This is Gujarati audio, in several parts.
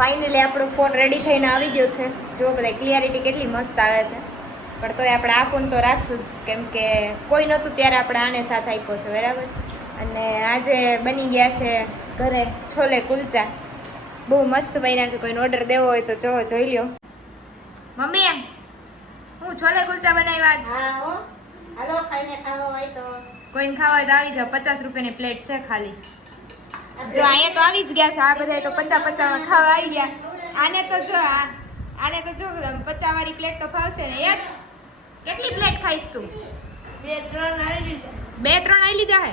ફાઇનલી આપણો ફોન રેડી થઈને આવી ગયો છે. જો બધા ક્લિયરિટી કેટલી મસ્ત આવે છે. પણ તોય આપણે આ ફોન તો રાખશું જ, કેમ કે કોઈ નહોતું ત્યારે આપણે આને સાથ આપ્યો છે, બરાબર. અને આજે બની ગયા છે ઘરે છોલે કુલચા. બહુ મસ્ત બન્યા છે. કોઈને ઓર્ડર દેવો હોય તો જો જોઈ લ્યો. મમ્મી હું છોલે કુલચા બનાવ્યા આજ. હા હો, હાલો ખાઈને ખાવો હોય તો. કોઈને ખાવા હોય તો આવી જાવ. 50 રૂપિયાની પ્લેટ છે ખાલી. જો અહીંયા તો આવી જ ગયા છે. આ બધા તો 50 માં ખાવા આવી ગયા. આને તો જો 50 વાળી પ્લેટ તો ફાવશે ને. યાર કેટલી પ્લેટ ખાઈશ તું? 2-3 આવી લીધા હે.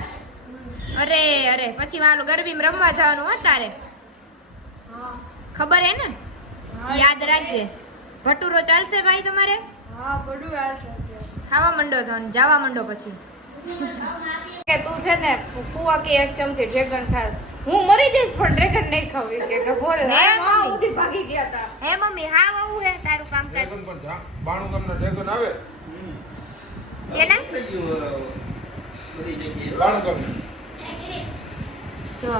અરે અરે પછી વાલો ગરબીમાં રમવા જવાનું હો તારે. ખબર હે ને? યાદ રાખજે. ભટુરો ચાલશે ભાઈ તમારે? હા બધું આવશે. ખાવા માંડો તો જવા માંડો પછી. કે તું છે ને ફુવા કે એક ચમચી ડ્રેગન ખા. હું મરી જઈશ પણ ડ્રેગન નહીં ખાવી કે બોલ. હે હા મમ્મી? ઉધી ભાગી ગયા તા. હે મમ્મી હા આવું હે તારું કામ કાજ ડ્રેગન પણ 92 ગામના ડ્રેગન આવે. કેના? 92 ગામના. જો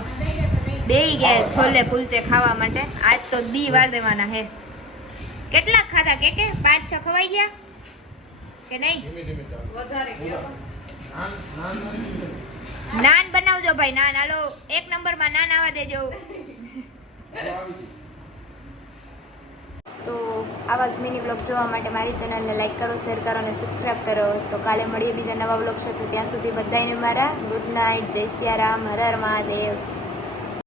બેહી ગયા છોલે કુલચે ખાવા માટે. આજ તો દી વાર દેવાના હે. કેટલા ખાધા કે 5-6 ખવાઈ ગયા કે નહીં? ધીમે ધીમે ચાલો. વધારે ગયા. નાન બનાવજો ભાઈ. નાન હાલો 1 નંબરમાં નાન આવવા દેજો. તો આવા જ મિની બ્લોગ જોવા માટે મારી ચેનલને લાઈક કરો, શેર કરો અને સબસ્ક્રાઈબ કરો. તો કાલે મળીએ બીજા નવા બ્લોગ સાથે. ત્યાં સુધી બધાને મારા ગુડ નાઇટ, જય સિયારામ, હર હર મહાદેવ.